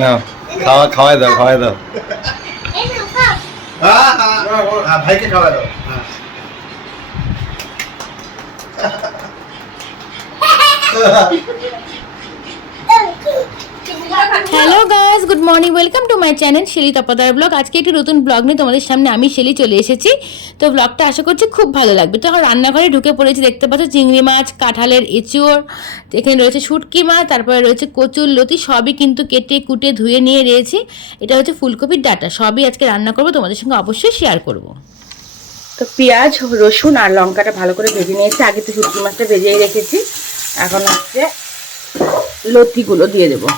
না খাওয়াই দাও ভাইকে খাওয়া দাও। Hello guys, good morning, welcome to my channel Shili Tapadar vlog. আজকে একটি নতুন ব্লগ নিয়ে তোমাদের সামনে আমি শিলি চলে এসেছি। তো ব্লগটা আশা করছি খুব ভালো লাগবে। তো এখন রান্নাঘরে ঢুকে পড়েছি, দেখতে পাচ্ছ চিংড়ি মাছ, কাঁঠালের এঁচোড়, এখানে রয়েছে শুটকি মাছ, তারপরে রয়েছে কচুর লতি, সবই কিন্তু কেটে কুটে ধুয়ে নিয়ে রয়েছি। এটা হচ্ছে ফুলকপির ডাঁটা, সবই আজকে রান্না করবো, তোমাদের সঙ্গে অবশ্যই শেয়ার করবো। তো পেঁয়াজ, রসুন আর লঙ্কাটা ভালো করে ভেজে নিয়েছি। আগে তো শুটকি মাছটা ভেজেই রেখেছি, এখন হচ্ছে লতিগুলো দিয়ে দেবো।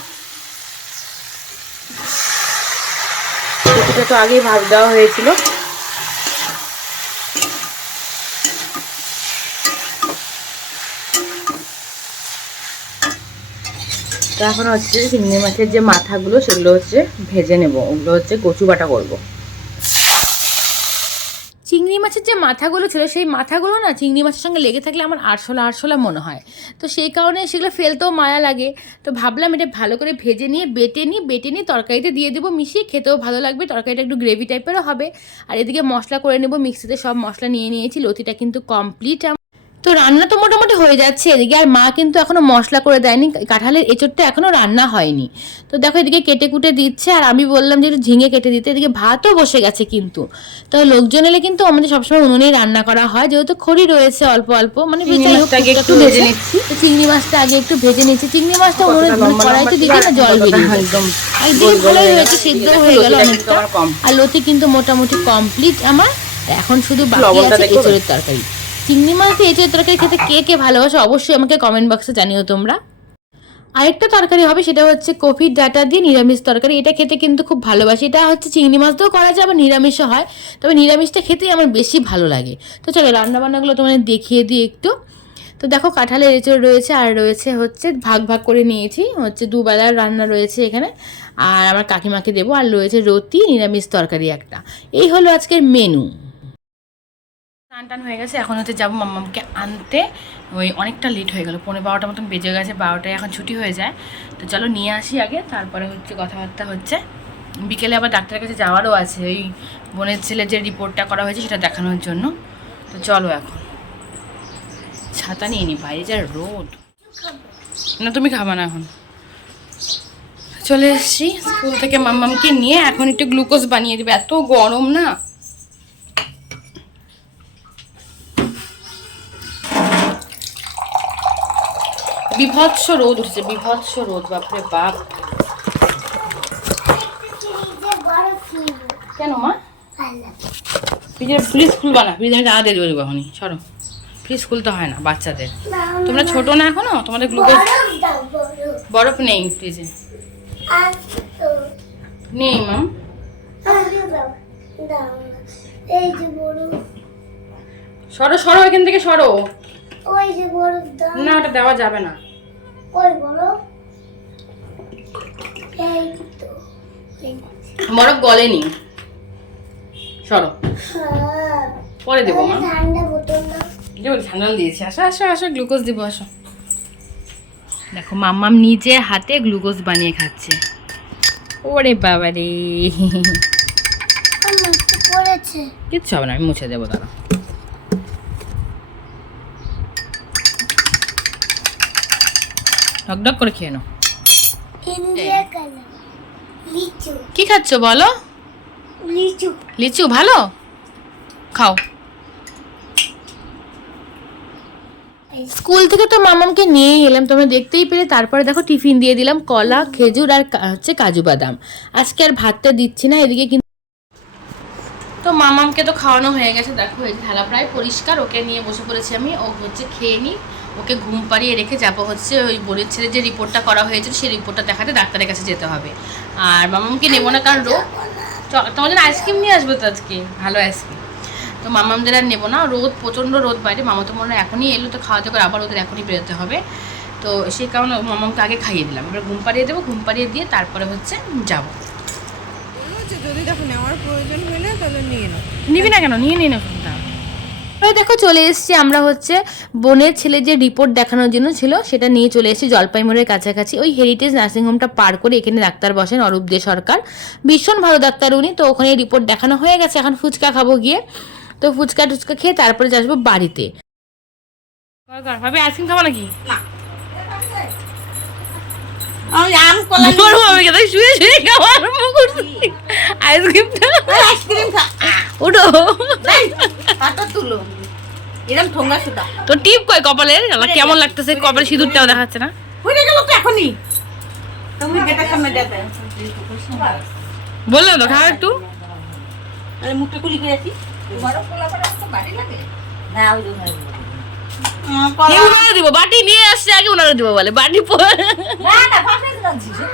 লতিটা তো আগেই ভাজ দেওয়া হয়েছিল। তো এখন হচ্ছে চিংড়ি মাছের যে মাথাগুলো সেগুলো হচ্ছে ভেজে নেব, ওগুলো হচ্ছে কচু বাটা করবো। চিংড়ি মাছের যে মাথাগুলো ছিল সেই মাথাগুলো না চিংড়ি মাছের সঙ্গে লেগে থাকলে আমার আরশোলা মনে হয়, তো সেই কারণে সেগুলো ফেলতেও মায়া লাগে। তো ভাবলাম এটা ভালো করে ভেজে নিয়ে বেটে নিয়ে তরকারিতে দিয়ে দেবো, মিশিয়ে খেতেও ভালো লাগবে, তরকারিটা একটু গ্রেভি টাইপেরও হবে। আর এদিকে মশলা করে নেব, মিক্সিতে সব মশলা নিয়ে নিয়েছি। লতিটা কিন্তু কমপ্লিট। তো রান্না তো মোটামুটি হয়ে যাচ্ছে এদিকে, আর মা কিন্তু এখনও মশলা করে দেয়নি, কাঁঠালের এঁচোড়টা এখনও রান্না হয়নি। তো দেখো এদিকে কেটে কুটে দিচ্ছে, আর আমি বললাম যে একটু ঝিঙে কেটে দিতে। এদিকে ভাতও বসে গেছে কিন্তু। তো লোকজন এলে কিন্তু আমাদের সবসময় উনুনেই রান্না করা হয়, যেহেতু খড়ি রয়েছে অল্প অল্প, মানে একটু ভেজে নিচ্ছি। তো চিংড়ি মাছটা আগে একটু ভেজে নিচ্ছি। চিংড়ি মাছটা উনুনে কড়াইতে দিকে না জল বেরিয়ে একদম একদিকে ভালোই হয়েছে, সিদ্ধ হয়ে গেল অনেকটা। আর লতি কিন্তু মোটামুটি কমপ্লিট আমার। এখন শুধু বাকি আছে এঁচোড়ের তরকারি। চিংড়ি মাছ দিয়ে এঁচোড়ের তরকারি খেতে কে কে ভালোবাসো অবশ্যই আমাকে কমেন্ট বক্সে জানিও তোমরা। আরেকটা তরকারি হবে, সেটা হচ্ছে কপির ডাঁটা দিয়ে নিরামিষ তরকারি। এটা খেতে কিন্তু খুব ভালোবাসি। এটা হচ্ছে চিংড়ি মাছ দিয়েও করা যায়, আবার নিরামিষও হয়, তবে নিরামিষটা খেতেই আমার বেশি ভালো লাগে। তো চলো রান্নাবান্নাগুলো তোমাদের দেখিয়ে দিই একটু। তো দেখো কাঁঠালের এঁচোড় রয়েছে, আর রয়েছে হচ্ছে ভাগ করে নিয়েছি, হচ্ছে দুবেলার রান্না রয়েছে এখানে, আর আমার কাকিমাকে দেবো। আর রয়েছে রুটি, নিরামিষ তরকারি একটা। এই হলো আজকের মেনু। টান হয়ে গেছে, এখন হচ্ছে যাবো মাম্মামকে আনতে। ওই অনেকটা লেট হয়ে গেল, 11:30 মতন বেজে গেছে, 12টায় এখন ছুটি হয়ে যায়। তো চলো নিয়ে আসি আগে, তারপরে হচ্ছে কথাবার্তা হচ্ছে। বিকেলে আবার ডাক্তারের কাছে যাওয়ারও আছে, ওই বোনের ছেলে যে রিপোর্টটা করা হয়েছে সেটা দেখানোর জন্য। তো চলো এখন ছাতা নিয়ে নি, বাইরে যা রোদ। না তুমি খাবা না এখন। চলে এসছি স্কুল থেকে মাম্মামকে নিয়ে, এখন একটু গ্লুকোজ বানিয়ে দেবে, এত গরম না। বিভৎস রোদ উঠেছে, বিভৎস রোদ, বাপরে বাপ। কেন মা? ফ্রিজ খুলবা না, ফ্রিজ আমি জানা দিয়ে দেবো এখনই, সরো। ফ্রিজ খুলতে হয় না বাচ্চাদের, তোমরা ছোট না এখনো, তোমাদের গ্লুকোজ। বরফ নেই ফ্রিজে, নেই মাম। সরো সরো এখান থেকে সরো। না ওটা দেওয়া যাবে না। বরফ গলেনি, সরো। পরে দেবো মা, ঠান্ডা দিয়েছি। আসো আসো আসো, গ্লুকোজ দিব, আসো। দেখো মাম্মাম নিজে হাতে গ্লুকোজ বানিয়ে খাচ্ছে। ওরে বাবা রে, কিচ্ছু হবে না, আমি মুছে দেবো, দাঁড়া। ঢকঢক করে খেয়ে নাও। কি খাচ্ছ বলো? লিচু। লিচু ভালো, খাও। স্কুল থেকে তো মামামকে নিয়েই এলাম, তোমরা দেখতেই পেলে। তারপরে দেখো টিফিন দিয়ে দিলাম, কলা, খেজুর আর হচ্ছে কাজু বাদাম। আজকে আর ভাতটা দিচ্ছি না এদিকে। কিন্তু তো মামামকে তো খাওয়ানো হয়ে গেছে, দেখো এই থালা প্রায় পরিষ্কার। ওকে নিয়ে বসে পড়েছি আমি, ও হচ্ছে খেয়ে নিই। ওকে ঘুম পাড়িয়ে রেখে যাবো হচ্ছে ওই বোনের ছেলে যে রিপোর্টটা করা হয়েছিল সেই রিপোর্টটা দেখাতে ডাক্তারের কাছে যেতে হবে। আর মামামকে নেবো না, কারণ রোদ। তোমার জন্য আইসক্রিম নিয়ে আসবো তো আজকে, ভালো আইসক্রিম। তো মামামদের আর নেবো না, রোদ, প্রচণ্ড রোদ বাইরে। মামা তো মনে হয় এখনই এলো, তো খাওয়াতে করে আবার ওদের এখনই বেরোতে হবে। তো সেই কারণে মামামকে আগে খাইয়ে দিলাম, এবার ঘুম পাড়িয়ে দেবো, ঘুম পাড়িয়ে দিয়ে তারপরে হচ্ছে যাবো। যদি দেখো নেওয়ার প্রয়োজন হলে তাহলে নিয়ে নাও। নিবি না কেন? নিয়ে নিই না ফোনটা। দেখো চলে এসেছি আমরা হচ্ছে বোনের ছেলে যে রিপোর্ট দেখানোর জন্য ছিল সেটা নিয়ে চলে এসেছি জলপাইগুড়ির কাছাকাছি ওই হেরিটেজ নার্সিংহোমটা পার করে এখানে ডাক্তার বসেন অরূপ দে সরকার, ভীষণ ভালো ডাক্তার উনি। তো ওখানে রিপোর্ট দেখানো হয়ে গেছে, এখন ফুচকা খাবো গিয়ে। তো ফুচকা টুচকা খেয়ে তারপরে আসবো বাড়িতে। ভাবি আইসক্রিম খাবো নাকি? তো টিপ কই কপালের কেমন লাগতেছে? কপালে সিঁদুরটাও দেখাচ্ছে না। বললাম তো খাও একটু। মুখটা কুলি করে আছি। দিব বাটি নিয়ে আসছে আগে ওনারা দিব বলে বাটি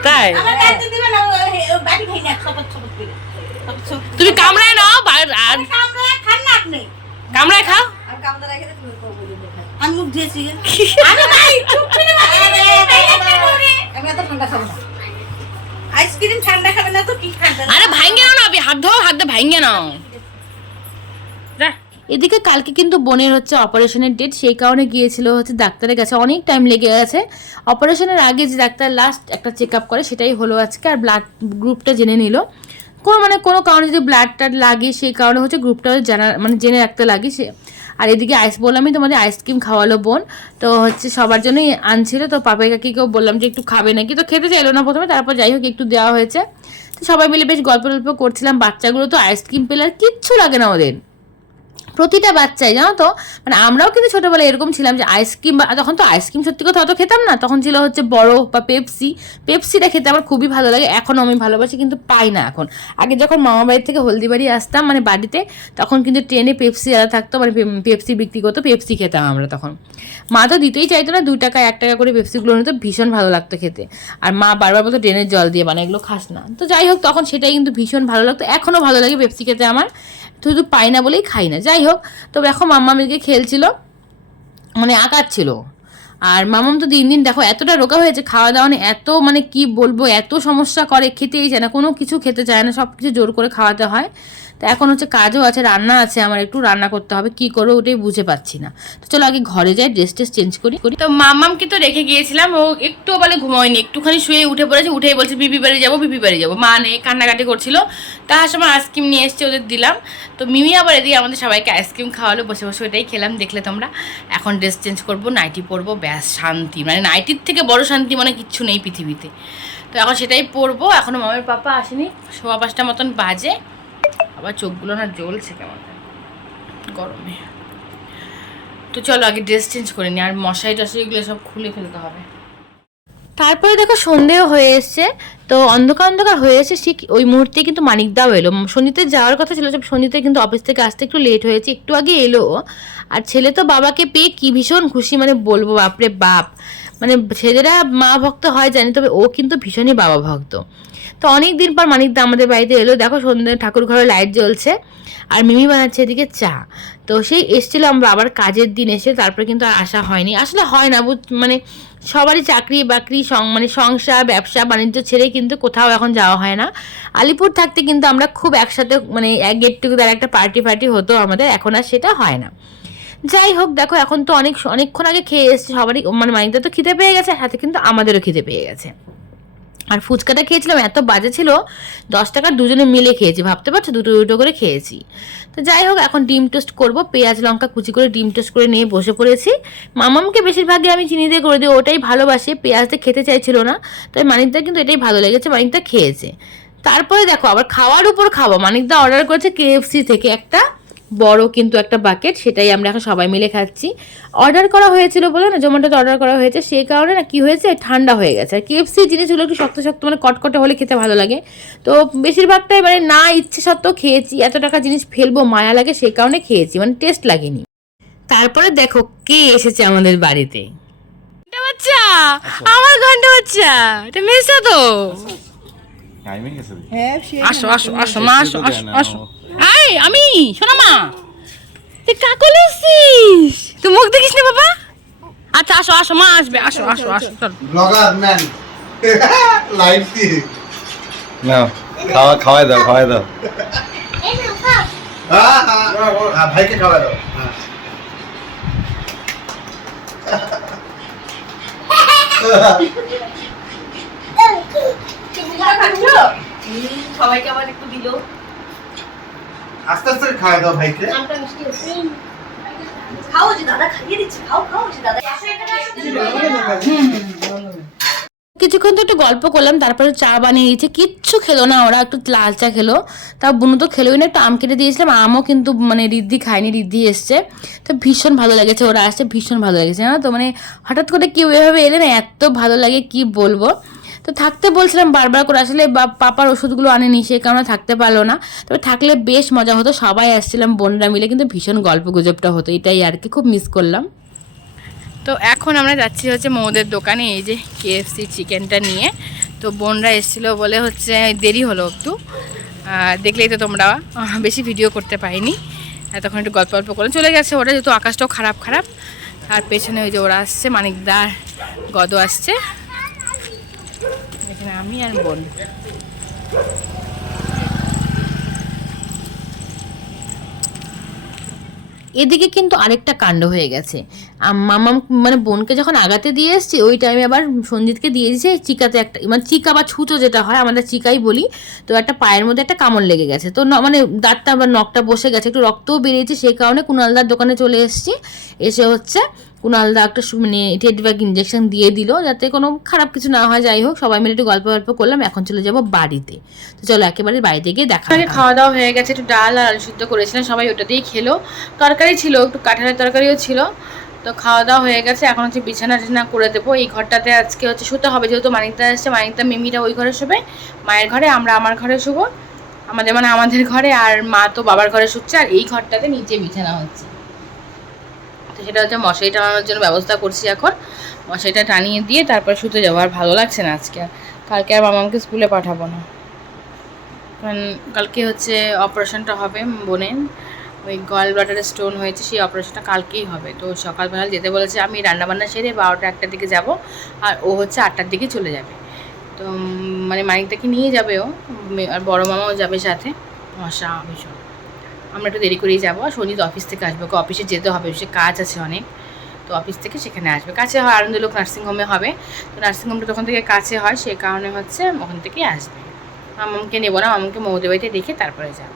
তাই তুমি কামড়ায় নাও কামড়ায় খাও। আমি মুখ ধুয়েছি। আইসক্রিম ঠান্ডা খাবে না তো কি ঠান্ডা? আরে ভাঙ্গে নাও না, হাত ধোও, হাত দিয়ে ভাঙ্গে নাও। এদিকে কালকে কিন্তু বোনের হচ্ছে অপারেশনের ডেট, সেই কারণে গিয়েছিল হচ্ছে ডাক্তারের কাছে, অনেক টাইম লেগে গেছে। অপারেশনের আগে যে ডাক্তার লাস্ট একটা চেক আপ করে সেটাই হলো আজকে, আর ব্লাড গ্রুপটা জেনে নিল। কোনো কারণে যদি ব্লাডটা লাগে সেই কারণে হচ্ছে গ্রুপটা জেনে রাখতে লাগে সে। আর এদিকে বললামই তোমাদের আইসক্রিম খাওয়ালো বোন, তো হচ্ছে সবার জন্যই আনছিল। তো পাপাই কাকিকেও বললাম যে একটু খাবে নাকি, তো খেতে চাইলো না প্রথমে, তারপর যাই হোক একটু দেওয়া হয়েছে। তো সবাই মিলে বেশ গল্প করছিলাম। বাচ্চাগুলো তো আইসক্রিম পেলে আর কিচ্ছু লাগে না ওদের, প্রতিটা বাচ্চাই জানো তো। আমরাও কিন্তু ছোটোবেলায় এরকম ছিলাম যে আইসক্রিম, তখন তো আইসক্রিম সত্যি কথা অত খেতাম না, তখন ছিল হচ্ছে বরফ বা পেপসিটা খেতে আমার খুবই ভালো লাগে, এখনও আমি ভালোবাসি, কিন্তু পাই না এখন। আগে যখন মামা বাড়ি থেকে হলদিবাড়ি আসতাম বাড়িতে, তখন কিন্তু ট্রেনে পেপসি আলা থাকতো, পেপসি বিক্রি করতো, পেপসি খেতাম আমরা তখন। মা তো দিতেই চাইতো না, 2 টাকা 1 টাকা করে পেপসিগুলো নিত, ভীষণ ভালো লাগতো খেতে। আর মা বারবার বলতো ট্রেনের জল দিয়ে এগুলো খাস না। তো যাই হোক তখন সেটাই কিন্তু ভীষণ ভালো লাগতো, এখনও ভালো লাগে পেপসি খেতে আমার, শুধু পাই না বলেই খাই না। যাই হোক, তো দেখো মাম্মা মিলকে খেলছিল, আঁকাচ্ছিল। আর মামাম তো দিন দিন দেখো এতটা রোগা হয়েছে, খাওয়া দাওয়া এত কি বলবো, এত সমস্যা করে, খেতেই চায় না, কোনো কিছু খেতে চায় না, সব কিছু জোর করে খাওয়াতে হয়। তো এখন হচ্ছে কাজও আছে, রান্না আছে, আমার একটু রান্না করতে হবে, কি করবো ওটাই বুঝে পাচ্ছি না। তো চলো আগে ঘরে যাই, ড্রেস চেঞ্জ করি। তো মামামকে তো রেখে গিয়েছিলাম, ও একটু বলে ঘুমোয়নি, একটুখানি শুয়ে উঠে পড়েছে, উঠেই বলছে বিবি বাড়ি যাবো, মা নেই, কান্নাকাটি করছিল। তার সময় আইসক্রিম নিয়ে এসছে, ওদের দিলাম। তো মিমি আবার এদিকে আমাদের সবাইকে আইসক্রিম খাওয়ালো, বসে বসে ওটাই খেলাম, দেখলে তোমরা। এখন ড্রেস চেঞ্জ করবো, নাইটি পরবো, ব্যাস শান্তি, নাইটির থেকে বড় শান্তি কিচ্ছু নেই পৃথিবীতে। তো এখন সেটাই পরবো। এখনও মামের পাপা আসেনি, 5:15 মতন বাজে। আবার চোখগুলো না জ্বলছে কেমন গরমে। তো চলো আগে ড্রেস চেঞ্জ করে নি, আর মশারি টশারিগুলো সব খুলে ফেলতে হবে। তারপরে দেখো সন্ধেও হয়ে এসছে, তো অন্ধকার হয়ে এসে ঠিক ওই মুহূর্তে কিন্তু মানিকদাও এলো। সন্ধিতে যাওয়ার কথা ছিল, সন্ধিতে কিন্তু অফিস থেকে আসতে একটু লেট হয়েছে, একটু আগে এলো। আর ছেলে তো বাবাকে পেয়ে কি ভীষণ খুশি, বলবো বাপরে বাপ, ছেলেরা মা ভক্ত হয় জানি, তবে ও কিন্তু ভীষণই বাবা ভক্ত। তো অনেক দিন পর মানিকদা আমাদের বাড়িতে এলো, দেখো সন্ধ্যে ঠাকুর ঘরে লাইট জ্বলছে, আর মিমি বানাচ্ছে এদিকে চা। তো সেই এসেছিলো আমরা আবার কাজের দিন এসে, তারপরে কিন্তু আর আসা হয়নি, আসলে হয় না সবারই চাকরি বাকরি সংসার ব্যবসা বাণিজ্য ছেড়ে কিন্তু কোথাও এখন যাওয়া হয় না। আলিপুর থাকতে কিন্তু আমরা খুব একসাথে গেট টুগেদার একটা পার্টি হতো আমাদের, এখন আর সেটা হয় না। যাই হোক দেখো এখন তো অনেকক্ষণ আগে খেয়ে এসেছে সবারই, মানিকদা তো খিদে পেয়ে গেছে, সাথে কিন্তু আমাদেরও খিদে পেয়ে গেছে। আর ফুচকাটা খেয়েছিলাম, এত বাজে ছিল, 10 টাকার দুজনে মিলে খেয়েছি, ভাবতে পারছো, দুটো করে খেয়েছি। তো যাই হোক এখন ডিম টোস্ট করবো, পেঁয়াজ লঙ্কা কুচি করে ডিম টোস্ট করে নিয়ে বসে পড়েছি। মামামকে বেশিরভাগই আমি চিনি দিয়ে করে দিই, ওটাই ভালোবাসে, পেঁয়াজটা খেতে চাইছিল না, তাই মানিকদা কিন্তু এটাই ভালো লেগেছে, মানিকদা খেয়েছে। তারপরে দেখো আবার খাওয়ার উপর খাওয়া, মানিকদা অর্ডার করেছে KFC থেকে একটা বড় কিন্তু একটা বাকেট, সেটাই আমরা এখন সবাই মিলে খাচ্ছি। অর্ডার করা হয়েছিল বলে না, জোম্যাটোতে অর্ডার করা হয়েছে, সেই কারণে না কি হয়েছে, ঠান্ডা হয়ে গেছে। আর KFC জিনিসগুলো একটু শক্ত কটকটে হলে খেতে ভালো লাগে, তো বেশিরভাগটাই না ইচ্ছে সত্ত্বেও খেয়েছি, এত টাকা জিনিস ফেলবো মায়া লাগে, সেই কারণে খেয়েছি, টেস্ট লাগেনি। তারপরে দেখো কে এসেছে আমাদের বাড়িতে, বাচ্চা, আমার ঘন্টা বাচ্চা, এটা মেসা তো। আসো আসো আসো মা, আসো আসো আসো। আই আমি শোনো মা, তুই কাকলে আসছিস, তুই মুখ দেখিস না বাবা। আচ্ছা আসো আসো মা, আসবে, আসো আসো আসো। ব্লগার ম্যান লাইভ দিয়ে না খাওয়াই দাও হ্যাঁ ভাইকে খাওয়া দাও। সবাইকে আবার একটু দিল। আস্তে আস্তে খাওয়া দাও ভাইকে। আমটা মিষ্টি আছে। খাও যে দাদা খাইয়ে দিচ্ছে, খাও খাও যে দাদা। কিছুক্ষণ তো একটু গল্প করলাম, তারপরে চা বানিয়ে দিয়েছে, কিচ্ছু খেলো না ওরা, একটু লাল চা খেলো। তাও বুনু তো খেলোই না, একটু আম কেটে দিয়েছিলাম, আমও কিন্তু মানে রিদ্ধি খায়নি, রিদ্ধি এসছে। তো ভীষণ ভালো লেগেছে, ওরা আসছে ভীষণ ভালো লেগেছে, জানো তো, মানে হঠাৎ করে কেউ এভাবে এলে না এত ভালো লাগে কি বলবো। তো থাকতে বলছিলাম বারবার করে, আসলে পাপার ওষুধগুলো আনেনি সেই কারণে থাকতে পারলো না। তবে থাকলে বেশ মজা হতো, সবাই আসছিলাম বোনরা মিলে, কিন্তু ভীষণ গল্প গুজবটা হতো, এটাই আর কি, খুব মিস করলাম। তো এখন আমরা যাচ্ছি হচ্ছে মৌদের দোকানে, এই যে KFC চিকেনটা নিয়ে। তো বোনরা এসেছিলো বলে হচ্ছে দেরি হলো একটু, দেখলেই তো তোমরা, বেশি ভিডিও করতে পারিনি, তখন একটু গল্প গল্প করে চলে গেছে ওরা, যেহেতু আকাশটাও খারাপ খারাপ। আর পেছনে ওই যে ওরা আসছে, মানিকদার গদ আসছে, এখানে আমি আর বোন। এদিকে কিন্তু আরেকটা কাণ্ড হয়ে গেছে, মামাম মানে বোনকে যখন আগাতে দিয়ে এসছি, ওই টাইমে আবার সঞ্জিতকে দিয়ে দিয়েছে চিকাতে একটা, মানে চিকা বা ছুঁচো যেটা হয়, আমরা চিকাই বলি। তো একটা পায়ের মধ্যে একটা কামড় লেগে গেছে, তো মানে দাঁতটা বা নখটা বসে গেছে, একটু রক্তও বেরিয়েছে, সেই কারণে কুণালদার দোকানে চলে এসেছি। এসে হচ্ছে কুণালদা একটা মানে টেডব্যাগ ইঞ্জেকশন দিয়ে দিল, যাতে কোনো খারাপ কিছু না হয়। যাই হোক, সবাই মিলে একটু গল্প গল্প করলাম, এখন চলে যাব বাড়িতে। তো চলো একেবারে বাড়িতে গিয়ে দেখা। খাওয়া দাওয়া হয়ে গেছে, একটু ডাল আর আলু সিদ্ধ করেছিলাম, সবাই ওটা দিয়েই খেলো। তরকারি ছিল, একটু কাঁঠালের তরকারিও ছিল। তো খাওয়া দাওয়া হয়ে গেছে, এখন হচ্ছে বিছানা টিছানা করে দেবো। এই ঘরটাতে আজকে হচ্ছে শুতে হবে, যেহেতু মানিকদা এসছে, মানিকদা মিমিরা ওই ঘরে শোবে, মায়ের ঘরে, আমরা আমার ঘরে শুবো, আমাদের ঘরে, আর মা তো বাবার ঘরে শুচ্ছে। আর এই ঘরটাতে নিচে বিছানা হচ্ছে, তো সেটা হচ্ছে মশারি টানানোর জন্য ব্যবস্থা করছি এখন। মশারিটা টানিয়ে দিয়ে তারপরে শুতে যাবো, আর ভালো লাগছে না আজকে, আর কালকে আর মামাকে স্কুলে পাঠাবো না, কারণ কালকে হচ্ছে অপারেশনটা হবে বোনের, ওই গল ব্লাডারে স্টোন হয়েছে, সেই অপারেশনটা কালকেই হবে। তো সকালবেলা যেতে বলেছে, আমি রান্নাবান্না সেরে 12টা 1টার দিকে যাব, আর ও হচ্ছে 8টার দিকে চলে যাবে। তো মানে মানিকটাকে নিয়ে যাবে ও, আর বড় মামাও যাবে সাথে। মশা ভীষণ, আমরা একটু দেরি করেই যাবো। আর সঞ্জিত অফিস থেকে আসবে, ওকে অফিসে যেতে হবে, সে কাজ আছে অনেক, তো অফিস থেকে সেখানে আসবে। কাছে হয়, আনন্দলোক নার্সিংহোমে হবে, তো নার্সিংহোমটা তখন থেকে কাছে হয়, সে কারণে হচ্ছে ওখান থেকেই আসবে। মামাকে নেবো না, মামাকে মৌদের বাড়িতে রেখে তারপরে যাবো।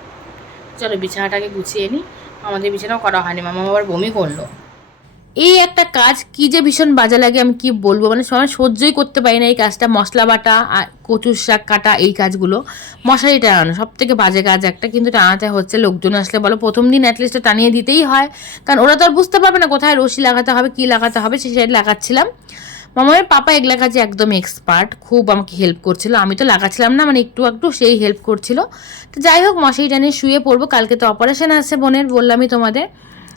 চলো বিছানাটাকে গুছিয়ে নিই, আমাদের বিছানাও করা হয়নি, মামা আবার বমি করলো। এই একটা কাজ কি যে ভীষণ বাজে লাগে, আমি কি বলবো, মানে সবাই সহ্যই করতে পারি না এই কাজটা, মশলা বাটা আর কচুর শাক কাটা, এই কাজগুলো। মশারি টানানো সব থেকে বাজে কাজ একটা, কিন্তু টানাতে হচ্ছে, লোকজন আসলে বলো প্রথম দিন অ্যাটলিস্ট টানিয়ে দিতেই হয়, কারণ ওরা তো আর বুঝতে পারবে না কোথায় রশি লাগাতে হবে, কি লাগাতে হবে, সেটাই লাগাচ্ছিলাম। মামার পাপা এগুলা কাজে একদম এক্সপার্ট, খুব আমাকে হেল্প করছিল, আমি তো লাগাচ্ছিলাম না, মানে একটু একটু সেই হেল্প করছিল। তো যাই হোক, মশারি টানিয়ে শুয়ে পড়বো, কালকে তো অপারেশন আছে বোনের, বললামই তোমাদের।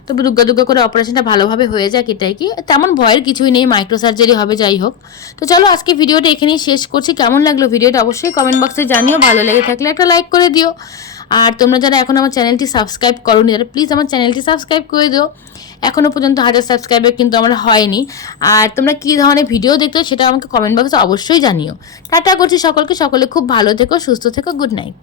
তবে দুগ্গা করে অপারেশনটা ভালোভাবে হয়ে যাক, এটাই কি, তেমন ভয়ের কিছুই নেই, মাইক্রো সার্জারি হবে। যাই হোক, তো চলো আজকে ভিডিওটা এখানেই শেষ করছি। কেমন লাগলো ভিডিওটা অবশ্যই কমেন্ট বক্সে জানিও, ভালো লেগে থাকলে একটা লাইক করে দিও। আর তোমরা যারা এখন আমার চ্যানেলটি সাবস্ক্রাইব করোনি, তারা প্লিজ আমার চ্যানেলটি সাবস্ক্রাইব করে দিও। এখনও পর্যন্ত 1000 সাবস্ক্রাইবার কিন্তু আমার হয়নি। আর তোমরা কী ধরনের ভিডিও দেখতে সেটা আমাকে কমেন্ট বক্সে অবশ্যই জানিও। টাটা করছি সকলকে, সকলে খুব ভালো থেকো, সুস্থ থেকো, গুড নাইট।